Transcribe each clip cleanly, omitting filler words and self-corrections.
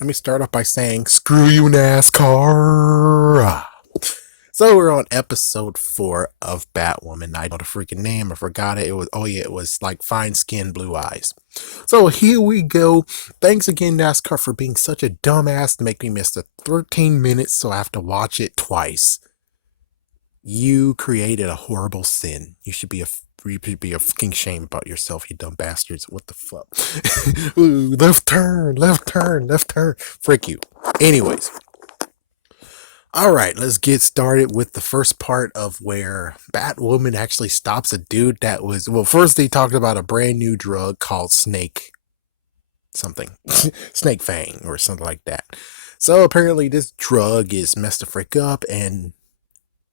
Let me start off by saying, screw you, NASCAR. So we're on episode 4 of Batwoman. I know the freaking name. I forgot it. It was like fine skin, blue eyes. So here we go. Thanks again, NASCAR, for being such a dumbass to make me miss the 13 minutes, so I have to watch it twice. You created a horrible sin. You should be a fucking shame about yourself, you dumb bastards. What the fuck? Ooh, left turn, left turn, left turn. Frick you. Anyways, all right, let's get started with the first part of where Batwoman actually stops a dude that was. Well, first they talked about a brand new drug called Snake something, Snake Fang or something like that. So apparently this drug is messed the frick up, and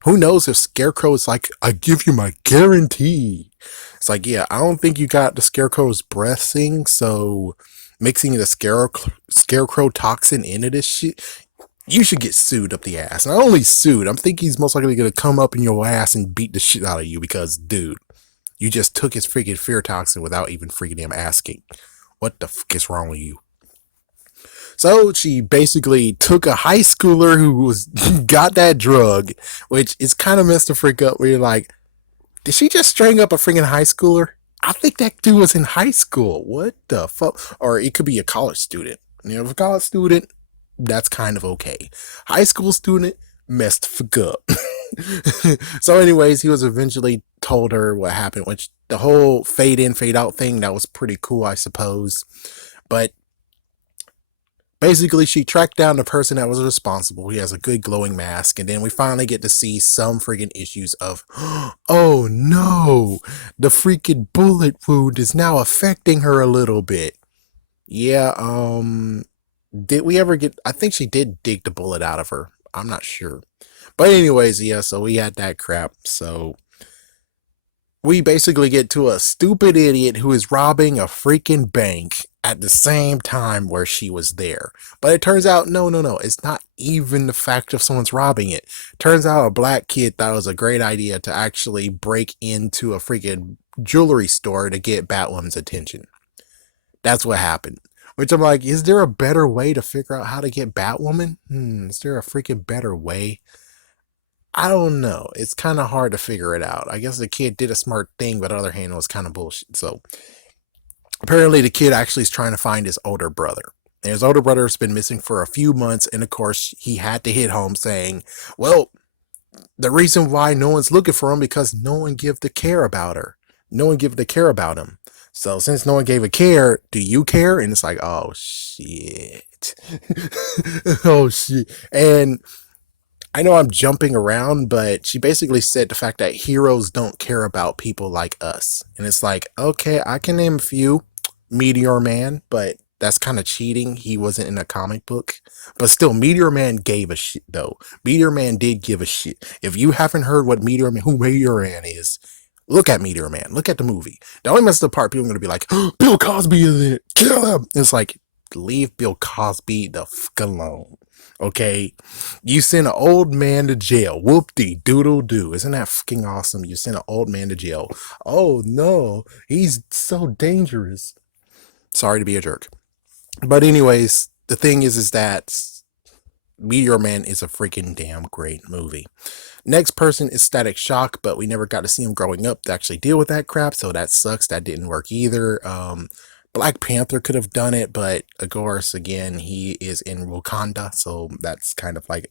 who knows if Scarecrow is like, I give you my guarantee. It's like, yeah, I don't think you got the Scarecrow's blessing, so mixing the Scarecrow toxin into this shit, you should get sued up the ass. Not only sued, I'm thinking he's most likely going to come up in your ass and beat the shit out of you because, dude, you just took his freaking fear toxin without even freaking him asking. What the fuck is wrong with you? So she basically took a high schooler who was got that drug, which is kind of messed the freak up. Where you're like, did she just string up a freaking high schooler? I think that dude was in high school. What the fuck? Or it could be a college student. You know, if a college student, that's kind of okay. High school student messed the fuck up. So, anyways, he was eventually told her what happened, which the whole fade in, fade out thing, that was pretty cool, I suppose. But basically, she tracked down the person that was responsible. He has a good glowing mask, and then we finally get to see some freaking issues of, oh no, the freaking bullet wound is now affecting her a little bit. Yeah, did we ever get? I think she did dig the bullet out of her. I'm not sure, but anyways, yeah. So we had that crap. So we basically get to a stupid idiot who is robbing a freaking bank at the same time where she was there. But it turns out, no, it's not even the fact of someone's robbing it. Turns out a black kid thought it was a great idea to actually break into a freaking jewelry store to get Batwoman's attention. That's what happened. Which I'm like, is there a better way to figure out how to get Batwoman? Is there a freaking better way? I don't know. It's kind of hard to figure it out. I guess the kid did a smart thing, but on the other hand, it was kind of bullshit. So apparently, the kid actually is trying to find his older brother. And his older brother has been missing for a few months, and of course, he had to hit home saying, "Well, the reason why no one's looking for him because no one give the care about her. No one give the care about him. So since no one gave a care, do you care?" And it's like, oh shit, oh shit, and I know I'm jumping around, but she basically said the fact that heroes don't care about people like us. And it's like, okay, I can name a few. Meteor Man, but that's kind of cheating. He wasn't in a comic book. But still, Meteor Man gave a shit, though. Meteor Man did give a shit. If you haven't heard who Meteor Man is, look at Meteor Man. Look at the movie. The only messed up part, people are going to be like, oh, Bill Cosby is in it. Kill him. It's like, leave Bill Cosby the fuck alone. Okay, you send an old man to jail. Whoop-de doodle doo. Isn't that fucking awesome? You send an old man to jail. Oh no, he's so dangerous. Sorry to be a jerk. But anyways, the thing is that Meteor Man is a freaking damn great movie. Next person is Static Shock, but we never got to see him growing up to actually deal with that crap, so that sucks. That didn't work either. Black Panther could have done it, but of course, again, he is in Wakanda, so that's kind of like,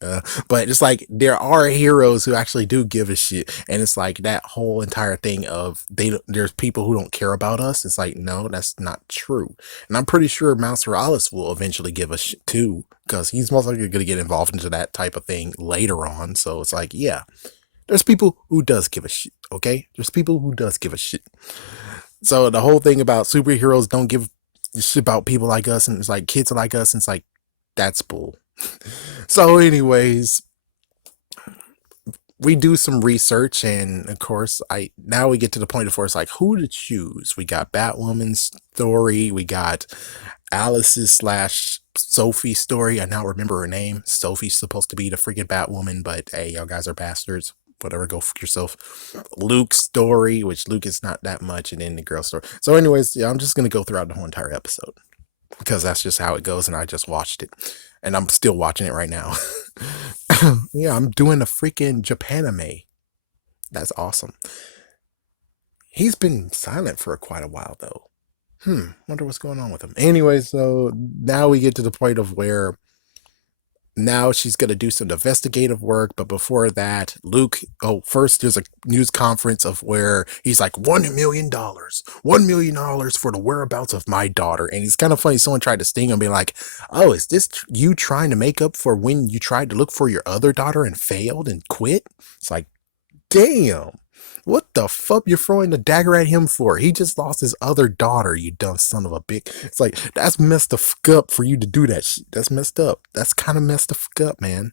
but it's like there are heroes who actually do give a shit, and it's like that whole entire thing of there's people who don't care about us. It's like, no, that's not true, and I'm pretty sure Miles Morales will eventually give a shit too, because he's most likely going to get involved into that type of thing later on. So it's like, yeah, there's people who does give a shit. Okay, there's people who does give a shit. So the whole thing about superheroes don't give a shit about people like us, and it's like kids like us, and it's like, that's bull. So, anyways, we do some research, and of course, I now we get to the point of it's like who to choose. We got Batwoman's story, we got Alice's slash Sophie story. I now remember her name. Sophie's supposed to be the freaking Batwoman, but hey, y'all guys are bastards. Whatever, go fuck yourself. Luke's story, which Luke is not that much, and then the girl story. So, anyways, yeah, I'm just gonna go throughout the whole entire episode. because that's just how it goes. And I just watched it, and I'm still watching it right now. Yeah, I'm doing a freaking Japanime. That's awesome. He's been silent for quite a while though. Wonder what's going on with him. Anyway, so now we get to the point of where now she's going to do some investigative work, but before that, Luke, first there's a news conference of where he's like, $1 million, $1 million for the whereabouts of my daughter. And it's kind of funny, someone tried to sting him and be like, oh, is this you trying to make up for when you tried to look for your other daughter and failed and quit? It's like, damn, what the fuck you're throwing the dagger at him for? He just lost his other daughter, you dumb son of a bitch. It's like, that's messed the fuck up for you to do that shit. That's messed up. That's kind of messed the fuck up, man.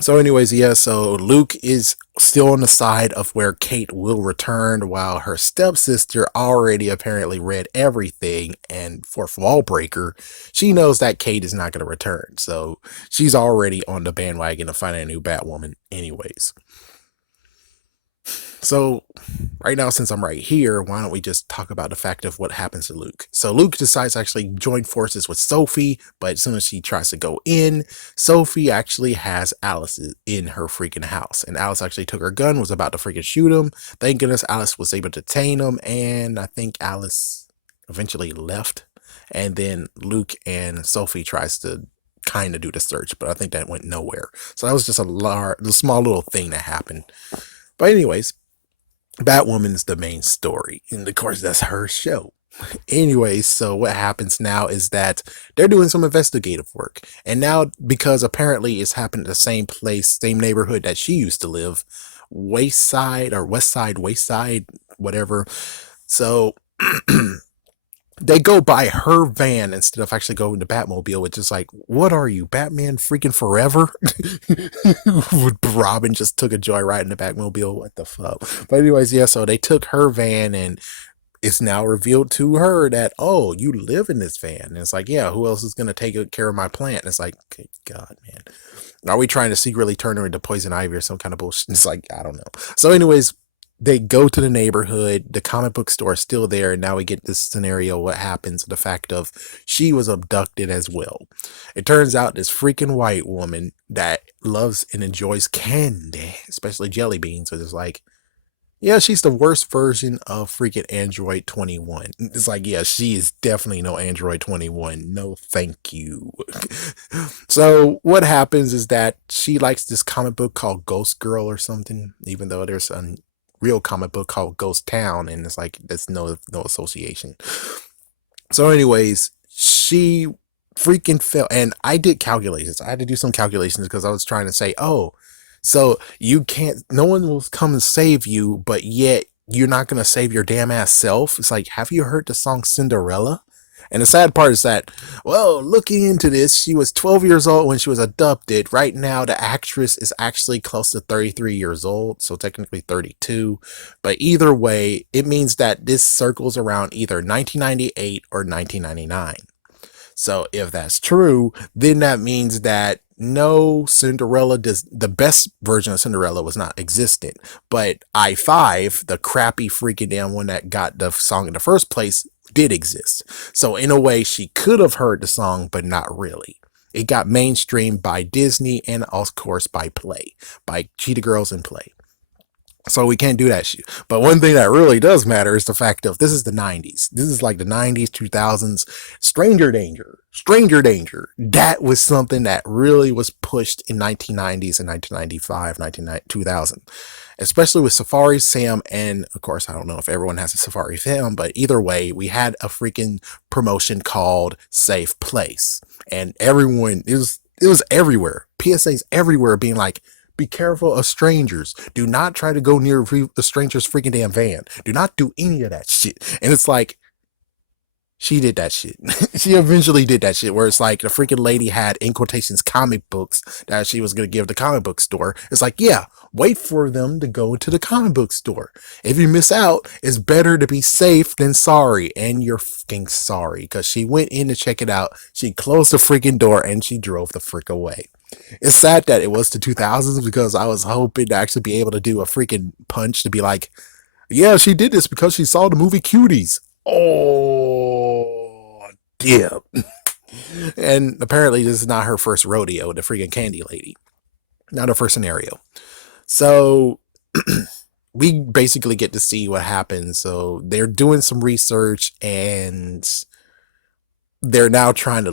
So anyways, yeah, so Luke is still on the side of where Kate will return, while her stepsister already apparently read everything, and fourth wall breaker, she knows that Kate is not going to return. So she's already on the bandwagon of finding a new Batwoman anyways. So right now, since I'm right here, why don't we just talk about the fact of what happens to Luke? So Luke decides to actually join forces with Sophie, but as soon as she tries to go in, Sophie actually has Alice in her freaking house. And Alice actually took her gun, was about to freaking shoot him. Thank goodness Alice was able to detain him, and I think Alice eventually left. And then Luke and Sophie tries to kind of do the search, but I think that went nowhere. So that was just a small little thing that happened. But anyways, Batwoman's the main story, and of course that's her show. Anyways, so what happens now is that they're doing some investigative work, and now because apparently it's happened at the same place, same neighborhood that she used to live, Wayside or Wayside, whatever. So they go by her van instead of actually going to Batmobile, which is like, what are you, Batman freaking forever? Robin just took a joyride in the Batmobile. What the fuck? But anyways, yeah, so they took her van, and it's now revealed to her that, oh, you live in this van. And it's like, yeah, who else is going to take care of my plant? And it's like, good God, man. Are we trying to secretly turn her into Poison Ivy or some kind of bullshit? It's like, I don't know. So anyways, they go to the neighborhood, the comic book store is still there, and now we get this scenario, what happens, the fact of she was abducted as well. It turns out this freaking white woman that loves and enjoys candy, especially jelly beans, so it's like, yeah, she's the worst version of freaking Android 21. It's like, yeah, she is definitely no Android 21. No, thank you. So what happens is that she likes this comic book called Ghost Girl or something, even though there's a real comic book called Ghost Town, and it's like, there's no association. So anyways, she freaking fell, and I did calculations. I had to do some calculations because I was trying to say, oh, so you can't, no one will come and save you, but yet you're not going to save your damn ass self. It's like, have you heard the song Cinderella? And the sad part is that, well, looking into this, she was 12 years old when she was adopted. Right now, the actress is actually close to 33 years old, so technically 32. But either way, it means that this circles around either 1998 or 1999. So if that's true, then that means that no, Cinderella does, the best version of Cinderella was not existent, but I-5, the crappy freaking damn one that got the song in the first place, did exist. So in a way, she could have heard the song, but not really. It got mainstreamed by Disney and of course by Play, by Cheetah Girls and Play. So we can't do that shit. But one thing that really does matter is the fact of this is the 90s. This is like the 90s, 2000s. Stranger Danger. Stranger Danger. That was something that really was pushed in 1990s and 1995, 2000. Especially with Safari Sam, and of course, I don't know if everyone has a Safari Sam, but either way, we had a freaking promotion called Safe Place. And everyone, it was everywhere. PSAs everywhere being like, be careful of strangers. Do not try to go near the stranger's freaking damn van. Do not do any of that shit. And it's like, she did that shit. She eventually did that shit where it's like the freaking lady had, in quotations, comic books that she was going to give the comic book store. It's like, yeah, wait for them to go to the comic book store. If you miss out, it's better to be safe than sorry. And you're fucking sorry because she went in to check it out. She closed the freaking door and she drove the frick away. It's sad that it was the 2000s because I was hoping to actually be able to do a freaking punch to be like, yeah, she did this because she saw the movie Cuties. Oh, Yeah. And apparently this is not her first rodeo, the freaking candy lady. Not her first scenario. So we basically get to see what happens. So they're doing some research and they're now trying to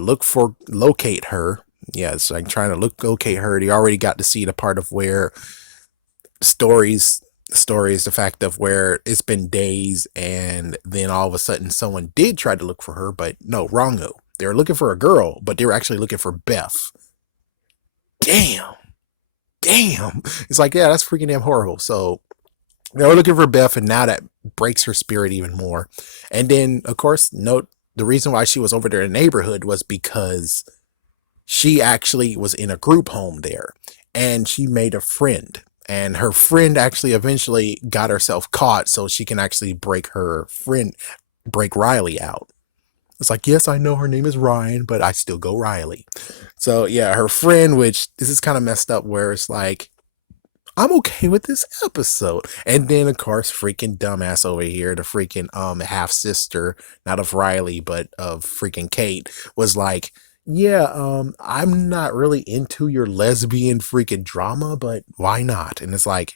locate her. Yes, like trying to locate her. They already got to see the part of where stories stories the fact of where it's been days and then all of a sudden someone did try to look for her, but no, wrongo. They were looking for a girl, but they were actually looking for Beth. Damn. Damn. It's like, yeah, that's freaking damn horrible. So they were looking for Beth, and now that breaks her spirit even more. And then, of course, note the reason why she was over there in the neighborhood was because she actually was in a group home there and she made a friend. And her friend actually eventually got herself caught so she can actually break Riley out. It's like, yes, I know her name is Ryan, but I still go Riley. So yeah, her friend, which this is kind of messed up where it's like, I'm okay with this episode. And then of course, freaking dumbass over here, the freaking half sister, not of Riley, but of freaking Kate, was like, yeah, I'm not really into your lesbian freaking drama, but why not? And it's like,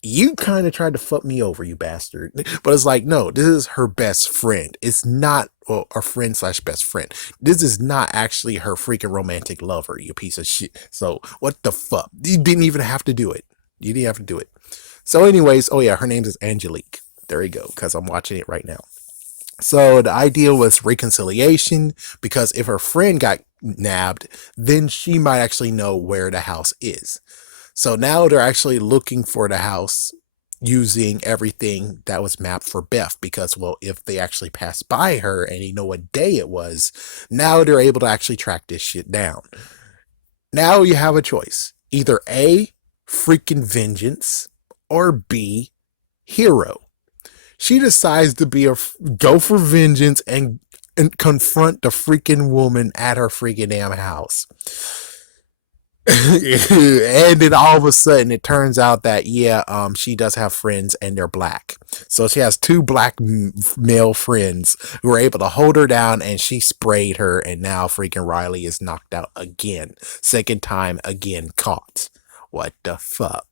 you kind of tried to fuck me over, you bastard. But it's like, no, this is her best friend. It's not, well, a friend slash best friend. This is not actually her freaking romantic lover, you piece of shit. So what the fuck? You didn't even have to do it. You didn't have to do it. So anyways, oh yeah, her name is Angelique. There you go, because I'm watching it right now. So the idea was reconciliation, because if her friend got nabbed, then she might actually know where the house is. So now they're actually looking for the house using everything that was mapped for Beth, because, well, if they actually passed by her and you know what day it was, now they're able to actually track this shit down. Now you have a choice. Either A, freaking vengeance, or B, hero. She decides to go for vengeance and confront the freaking woman at her freaking damn house. And then all of a sudden it turns out that yeah, she does have friends and they're black. So she has two black male friends who are able to hold her down, and she sprayed her, and now freaking Riley is knocked out again. Second time again caught. What the fuck?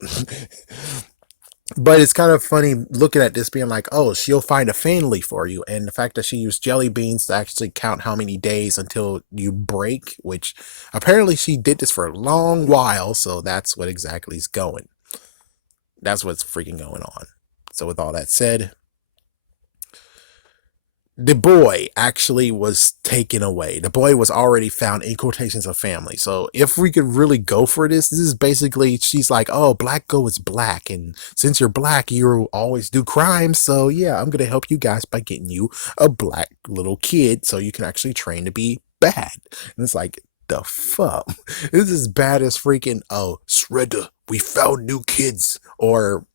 But it's kind of funny looking at this being like, oh, she'll find a family for you. And the fact that she used jelly beans to actually count how many days until you break, which apparently she did this for a long while. So that's what exactly is going. That's what's freaking going on. So with all that said, the boy actually was taken away. The boy was already found in quotations of family. So if we could really go for this is basically, she's like, oh, black go is black. And since you're black, you always do crimes. So yeah, I'm going to help you guys by getting you a black little kid so you can actually train to be bad. And it's like, the fuck? This is bad as freaking, oh, Shredder, we found new kids. Or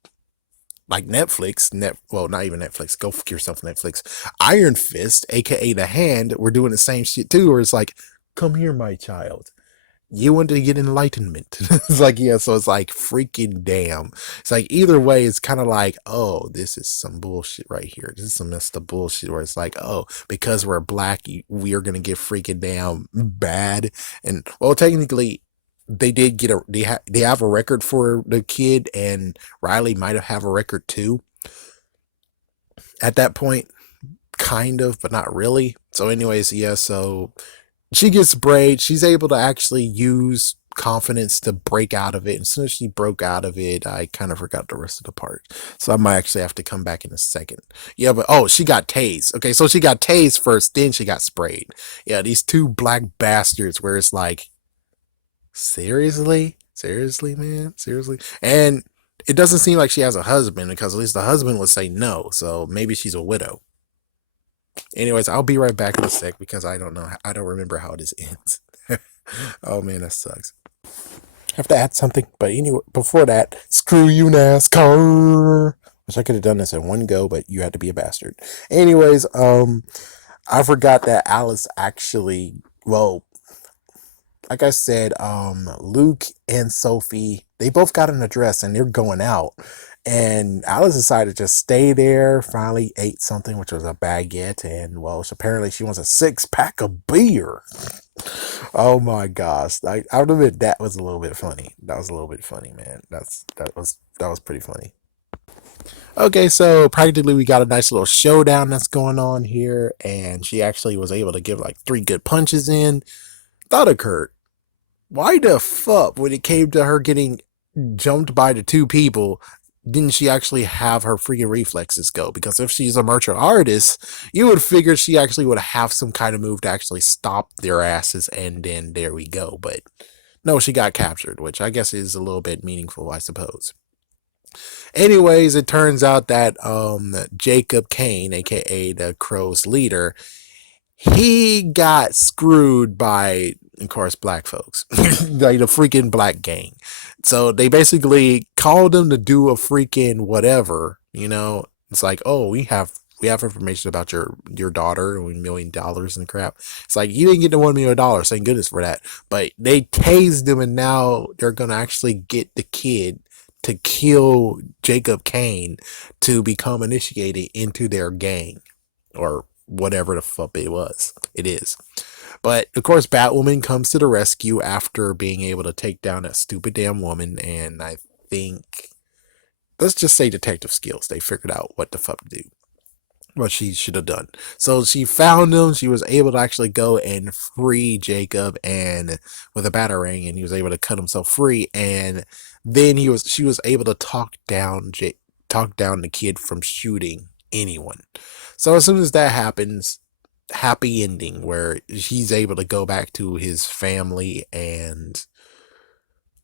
like Netflix, well, not even Netflix, go fuck yourself, Netflix. Iron Fist, aka the Hand, we're doing the same shit too, where it's like, come here, my child. You want to get enlightenment. It's like, yeah, so it's like freaking damn. It's like either way, it's kind of like, oh, this is some bullshit right here. This is some messed up bullshit where it's like, oh, because we're black, we are gonna get freaking damn bad. And well, technically, they did get they have a record for the kid, and Riley might have a record too at that point, kind of, but not really. So anyways, yeah, so she gets sprayed. She's able to actually use confidence to break out of it. And as soon as she broke out of it, I kind of forgot the rest of the part. So I might actually have to come back in a second. Yeah, but oh, she got tased. Okay, so she got tased first, then she got sprayed. Yeah, these two black bastards where it's like, seriously? Seriously, man? Seriously? And it doesn't seem like she has a husband, because at least the husband would say no. So maybe she's a widow. Anyways, I'll be right back in a sec because I don't know. I don't remember how this ends. Oh man, that sucks. Have to add something, but anyway, before that, screw you, NASCAR. Wish I could have done this in one go, but you had to be a bastard. Anyways, I forgot that Alice actually, well, like I said, Luke and Sophie, they both got an address and they're going out. And Alice decided to just stay there. Finally ate something, which was a baguette, and well, apparently she wants a 6 pack of beer. Oh my gosh! I'll admit that was a little bit funny. That was a little bit funny, man. That was pretty funny. Okay, so practically we got a nice little showdown that's going on here, and she actually was able to give like 3 good punches in. Thought occurred. Why the fuck, when it came to her getting jumped by the 2 people, didn't she actually have her freaking reflexes go? Because if she's a martial artist, you would figure she actually would have some kind of move to actually stop their asses, and then there we go. But no, she got captured, which I guess is a little bit meaningful, I suppose. Anyways, it turns out that Jacob Kane, aka the Crow's leader, he got screwed by, of course, black folks, like the freaking black gang. So they basically called him to do a freaking whatever, you know. It's like, oh, we have information about your daughter, $1 million and crap. It's like, you didn't get the $1 million, thank goodness for that. But they tased him, and now they're gonna actually get the kid to kill Jacob Kane to become initiated into their gang, or whatever the fuck it is. But of course, Batwoman comes to the rescue after being able to take down that stupid damn woman, and I think, let's just say detective skills, they figured out what the fuck to do, what she should have done. So she found him. She was able to actually go and free Jacob, and with a batarang, and he was able to cut himself free. And then she was able to talk down the kid from shooting anyone. So as soon as that happens, happy ending where he's able to go back to his family, and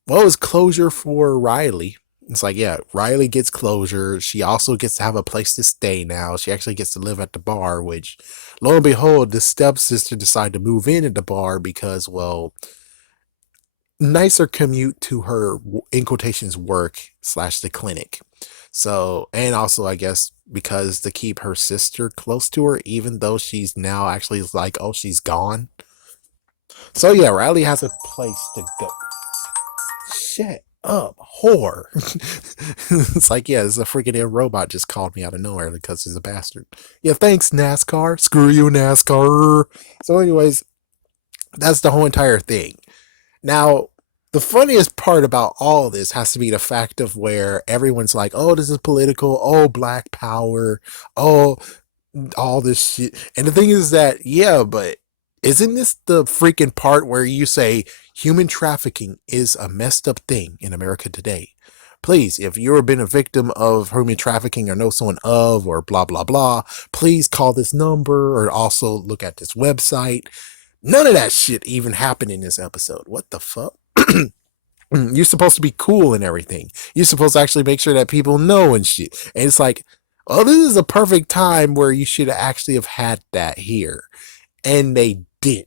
well, it's closure for Riley. It's like, yeah, Riley gets closure. She also gets to have a place to stay now. She actually gets to live at the bar, which, lo and behold, the stepsister decided to move in at the bar because, well, nicer commute to her, in quotations, work slash the clinic. So, and also, I guess, because to keep her sister close to her, even though she's now actually like, oh, she's gone. So, yeah, Riley has a place to go. Shut up, whore. It's like, yeah, this is a freaking robot just called me out of nowhere because he's a bastard. Yeah, thanks, NASCAR. Screw you, NASCAR. So, anyways, that's the whole entire thing. Now, the funniest part about all of this has to be the fact of where everyone's like, oh, this is political, oh, black power, oh, all this shit. And the thing is that, yeah, but isn't this the freaking part where you say human trafficking is a messed up thing in America today? Please, if you've been a victim of human trafficking or know someone of, or blah, blah, blah, please call this number or also look at this website. None of that shit even happened in this episode. What the fuck? You're supposed to be cool and everything. You're supposed to actually make sure that people know and shit. And it's like, well, this is a perfect time where you should actually have had that here. And they did.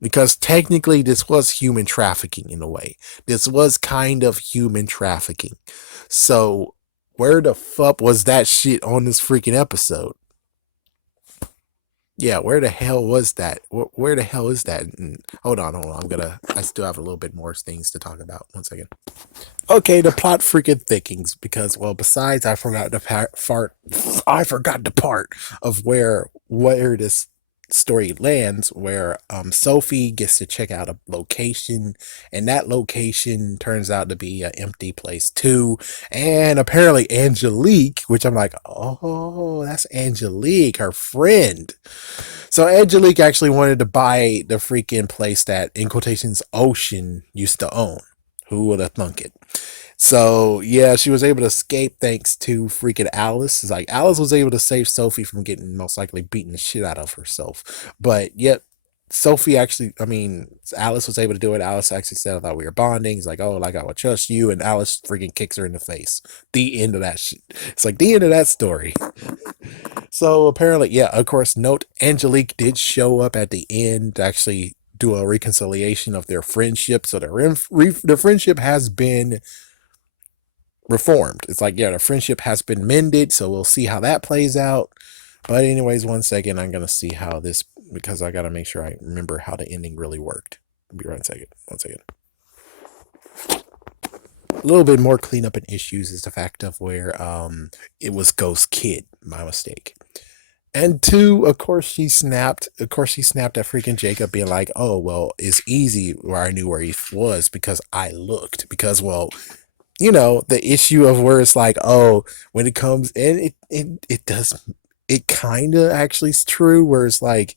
Because technically this was human trafficking in a way. This was kind of human trafficking. So where the fuck was that shit on this freaking episode? Yeah, where the hell was that? Where the hell is that? And hold on. I still have a little bit more things to talk about. One second. Okay, the plot freaking thickens because, well, besides I forgot the part of where this story lands, where Sophie gets to check out a location, and that location turns out to be an empty place too. And apparently Angelique, which I'm like, oh, that's Angelique, her friend. So Angelique actually wanted to buy the freaking place that, in quotations, Ocean used to own. Who would have thunk it? So yeah, she was able to escape thanks to freaking Alice. It's like Alice was able to save Sophie from getting most likely beaten the shit out of herself. But yet Alice was able to do it. Alice actually said, I thought we were bonding. He's like, oh, like I would trust you. And Alice freaking kicks her in the face. The end of that shit. It's like the end of that story. So apparently, yeah, of course, note Angelique did show up at the end to actually do a reconciliation of their friendship. So their friendship has been reformed. It's like, yeah, the friendship has been mended. So we'll see how that plays out. But anyways, one second, I'm going to see how this, because I got to make sure I remember how the ending really worked. I'll be right 1 second. 1 second. A little bit more cleanup and issues is the fact of where it was Ghost Kid, my mistake. And two, of course she snapped. Of course she snapped at freaking Jacob, being like, "Oh well, it's easy where I knew where he was because I looked." Because well, you know the issue of where it's like, oh, when it comes and it does it kind of actually is true where it's like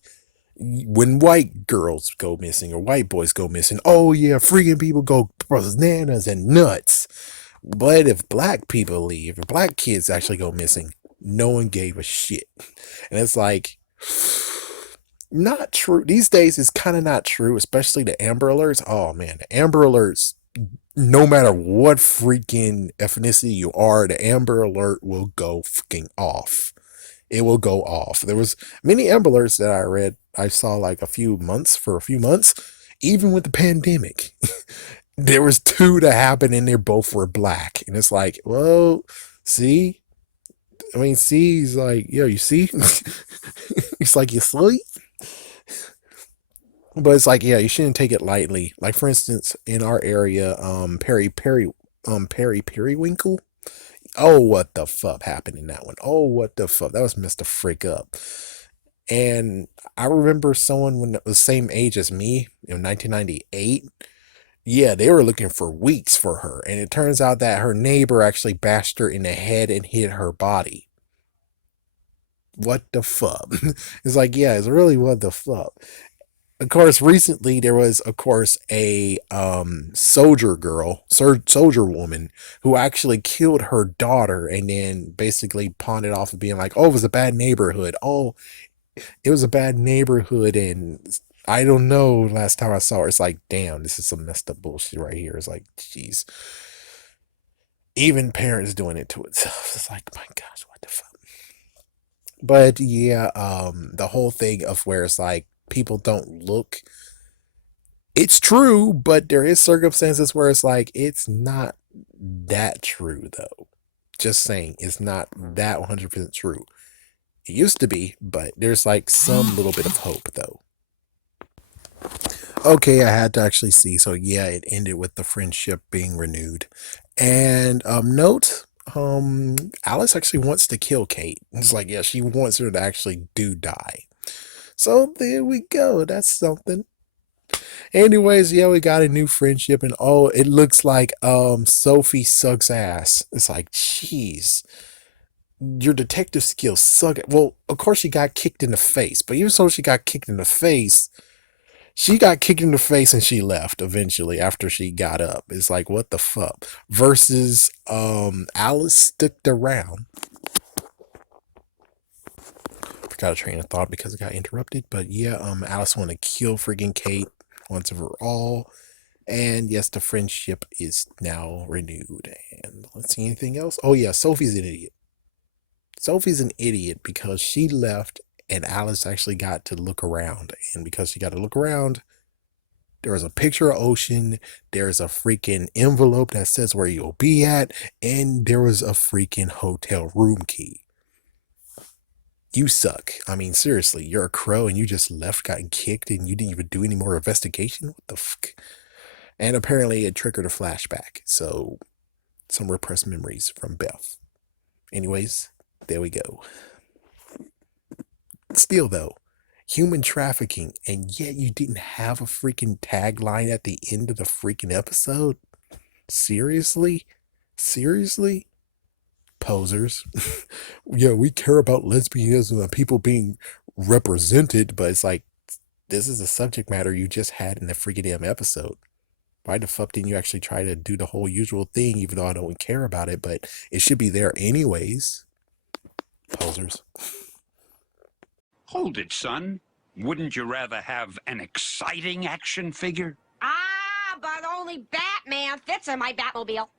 when white girls go missing or white boys go missing, oh yeah, freaking people go bananas and nuts. But if black people leave, if black kids actually go missing, no one gave a shit. And it's like, not true. These days, it's kind of not true, especially the Amber Alerts. Oh man, the Amber Alerts, no matter what freaking ethnicity you are, the Amber Alert will go freaking off. It will go off. There was many Amber Alerts that I read. I saw like a few months, even with the pandemic. There was two that happened and they both were black. And it's like, well, see? I mean, see, he's like, yo, you see? He's like, you see? But it's like, yeah, you shouldn't take it lightly. Like, for instance, in our area, Perry Periwinkle. Oh, what the fuck happened in that one? Oh, what the fuck? That was messed the frick up. And I remember someone when it was the same age as me in 1998. Yeah, they were looking for weeks for her. And it turns out that her neighbor actually bashed her in the head and hit her body. What the fuck? It's like, yeah, it's really what the fuck. Of course, recently there was, of course, a soldier soldier woman who actually killed her daughter and then basically pawned it off of being like, oh, it was a bad neighborhood. Oh, it was a bad neighborhood. And I don't know, last time I saw her, it's like, damn, this is some messed up bullshit right here. It's like, jeez. Even parents doing it to itself. It's like, my gosh, what the fuck? But yeah, the whole thing of where it's like people don't look, it's true, but there is circumstances where it's like it's not that true though. Just saying, it's not that 100% true. It used to be, but there's like some little bit of hope though. Okay, I had to actually see. So yeah, it ended with the friendship being renewed. And note, Alice actually wants to kill Kate. It's like, yeah, she wants her to actually do die. So there we go. That's something. Anyways, yeah, we got a new friendship, and oh, it looks like Sophie sucks ass. It's like, jeez, your detective skills suck. Well, of course she got kicked in the face, but even so she got kicked in the face, she got kicked in the face and she left eventually after she got up. It's like, what the fuck? Versus Alice stuck around. Forgot a train of thought because it got interrupted. But yeah, Alice wanna kill freaking Kate once and for all. And yes, the friendship is now renewed. And let's see anything else. Oh yeah, Sophie's an idiot. Sophie's an idiot because she left and Alice actually got to look around. And because she got to look around, there was a picture of Ocean, there's a freaking envelope that says where you'll be at, and there was a freaking hotel room key. You suck. I mean, seriously, you're a crow and you just left, gotten kicked, and you didn't even do any more investigation? What the fuck? And apparently it triggered a flashback. So, some repressed memories from Beth. Anyways, there we go. Still, though, human trafficking, and yet you didn't have a freaking tagline at the end of the freaking episode? Seriously? Seriously? Posers. Yeah, we care about lesbianism and people being represented, but it's like, this is a subject matter you just had in the freaking damn episode. Why the fuck didn't you actually try to do the whole usual thing, even though I don't care about it, but it should be there anyways? Posers. Hold it, son. Wouldn't you rather have an exciting action figure? Ah, but only Batman fits in my Batmobile.